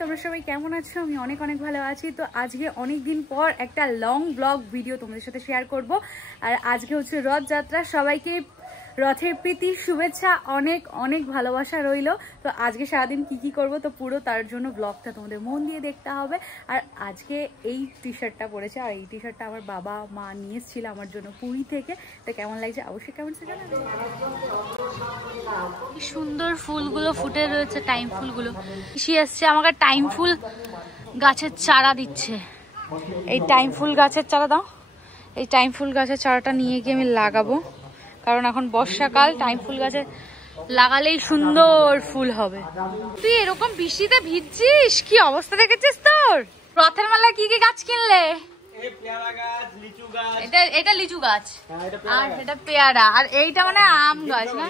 তোমরা সবাই কেমন আছো? আমি অনেক ভালো আছি। তো আজকে অনেক দিন পর একটা লং ব্লগ ভিডিও তোমাদের সাথে শেয়ার করব। আর আজকে হচ্ছে রথযাত্রা। সবাইকে রথের প্রীতি শুভেচ্ছা, অনেক ভালোবাসা রইল। তো আজকে সারাদিন কি করব তো পুরো তার জন্য ব্লগটা তোমাদের মন দিয়ে দেখতে হবে। আর আজকে এই টি শার্টটা পরেছে, আর এই টি শার্টটা আমার বাবা মা নিয়ে এসেছিল আমার জন্য পুরী থেকে। তো কেমন লাগছে অবশ্যই কমেন্টসে জানাবে। কি সুন্দর ফুলগুলো ফুটে রয়েছে, টাইম ফুলগুলো। পিসি এসছে আমাকে টাইম ফুল গাছের চারা দিচ্ছে। এই টাইম ফুল গাছের চারা দাও। এই টাইম ফুল গাছের চারাটা নিয়ে গিয়ে আমি লাগাবো, কারণ এখন বর্ষাকাল, টাইম ফুল গাছে লাগালেই সুন্দর ফুল হবে। তুই এরকম বৃষ্টিতে ভিজছিস, কি অবস্থা দেখেছিস তোর? রথের মেলায় কি গাছ কিনলে? এটা লিচু গাছ, আর এটা পেয়ারা, আর এইটা মানে আম গাছ না?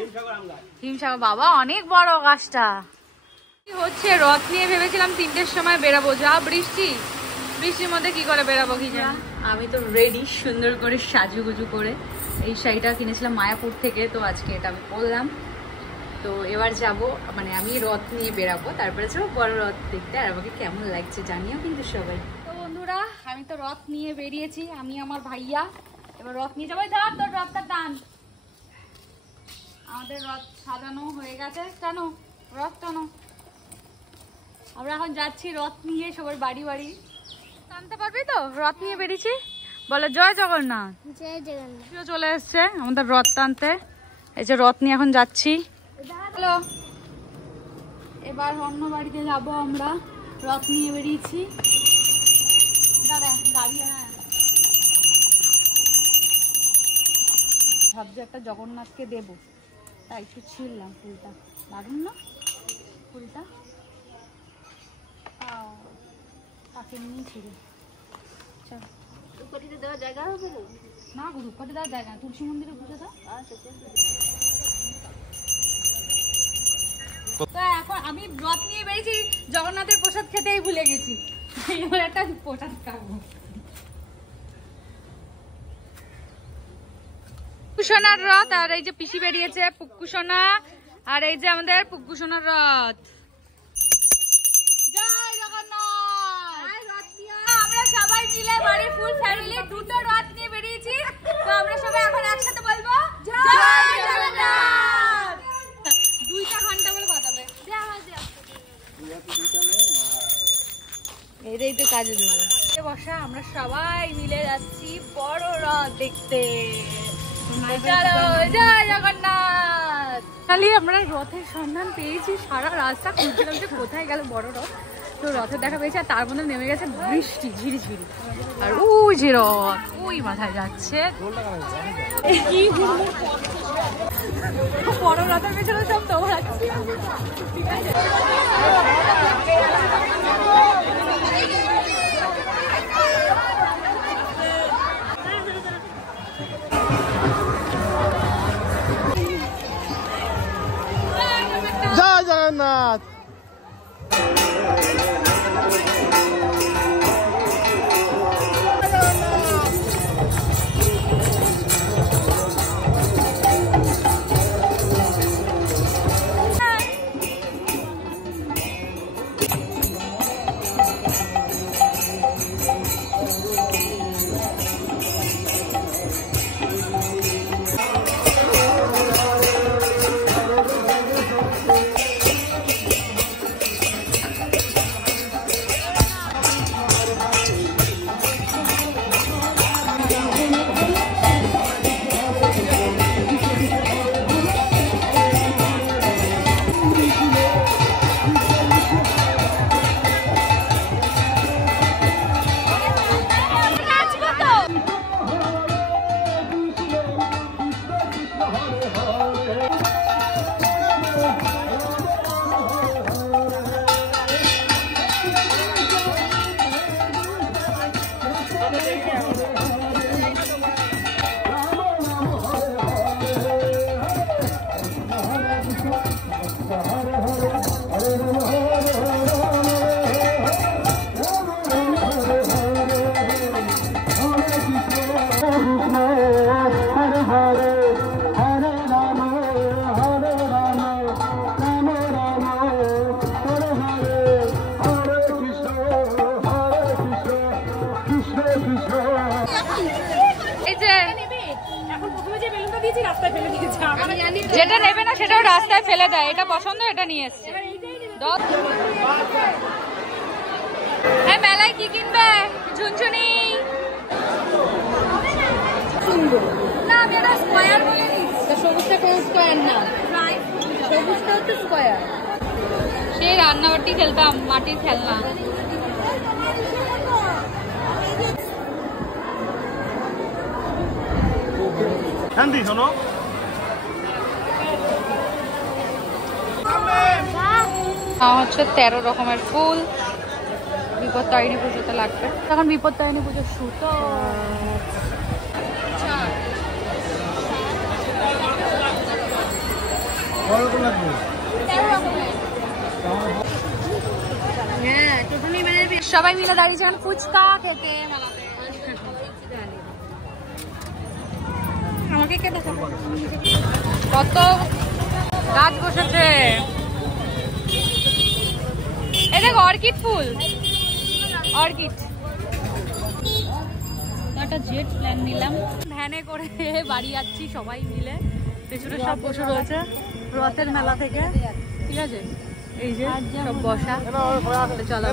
হিমসাগর। বাবা অনেক বড় গাছটা। কি হচ্ছে, রথ নিয়ে ভেবেছিলাম 3টের সময় বেরাবো, যা বৃষ্টির মধ্যে কি করে বেরাবো কি জানি। আমি তো রেডি সুন্দর করে সাজুগুজু করে। এই শাড়িটা কিনেছিলাম মায়াপুর থেকে, তো আজকে এটা আমি পরলাম। তো এবার যাব, মানে আমি রথ নিয়ে বেরাবো, তারপরে যাবো বড় রথ দেখতে। আর আমাকে কেমন লাগছে জানিও কিন্তু সবাই। তো বন্ধুরা, আমি তো রথ নিয়ে বেরিয়েছি, আমি আমার ভাইয়া। এবার রথ নিয়ে যাবো। ধর তোর রথটা টান। আমাদের রথ সাজানো হয়ে গেছে, টানো রথ টানো। আমরা এখন যাচ্ছি রথ নিয়ে সবার বাড়ি বাড়ি। টানতে পারবি তো? রথ নিয়ে বেরিয়েছি, বলে জয় জগন্নাথ। জয় জগন্নাথ। চলে এসছে আমাদের রথ টানতে। এই যে রথ নিয়ে এখন যাচ্ছি। হ্যালো, এবার অন্য বাড়িতে যাব আমরা। রথ নিয়ে বেরিয়েছি। গাড়ি, হ্যাঁ ভাবছি একটা জগন্নাথকে দেব, তাই একটু ছিললাম ফুলটা। দারুন না ফুলটা? তাকে নিয়ে ছিল। ধূপকাঠিতে দেওয়ার জায়গা হবে না? ধূপকাঠি দেওয়ার জায়গা, তুলসী মন্দিরে পুজো দাও। তো এখন আমি রথ নিয়ে বেরিয়েছি, জগন্নাথের প্রসাদ খেতেই ভুলে গেছি। এবার একটা প্রসাদ খাবো। পুকুসোনার রথ, আর এই যে পিসি বেরিয়েছে পুকুসোনা, আর এই যে আমাদের পুকুসোনার রথ। জয় জগন্নাথ। আমরা সবাই মিলে বাড়ির ফুল ফ্যামিলি 2টো রথ নিয়ে বেরিয়েছি। তো আমরা সবাই এখন একসাথে বলবো জয় জগন্নাথ। 2টা ঘন্টা করে বাজাবে। এটাই তো কাজে দেবে। বসা আমরা সবাই মিলে যাচ্ছি বড় রথ দেখতে। চলো জয় জগন্নাথ। খালি আমরা রথের সন্ধান পেয়েছি, সারা রাস্তা খুঁজছিলাম যে কোথায় গেল বড় রথ। তো রথের দেখা পেয়েছি, আর তার মধ্যে নেমে গেছে বৃষ্টি ঝিরিঝিরি। আর ওই যে রথ ওই মাথায় যাচ্ছে। বড় রথের পেছনে সব দৌড়াচ্ছি। ঠিক আছে, জয় জগন্নাথ। যেটা নেবে না সেটাও রাস্তায় ফেলে দেয়। এটা পছন্দ, এটা নিয়ে এসছে। মেলায় কি কিনবে? ঝুনঝুনি না, আমি এটা স্কোয়ার বলে নিচ্ছি। সবুজটা কোন স্কোয়ার না, সবুজটা হচ্ছে স্কোয়ার। সেই রান্নাবাটি খেলতাম, মাটির খেলনা। হচ্ছে 13 রকমের ফুল, বিপত্তারিণী পুজোতে লাগবে। তখন বিপত্তারিণী পুজোর সুতো। সবাই মিলে দাঁড়িয়েছেন ফুচকা খেতে। আমাকে কে দেখো কত গাছ বসেছে। এই দেখ অর্কিড ফুল, অর্কিড। একটা জেট প্ল্যান নিলাম, ভ্যানে করে বাড়ি যাচ্ছি সবাই মিলে। পেছনে সব বসে রয়েছে রথের মেলা থেকে, ঠিক আছে? এই যে সব বসা। চলো।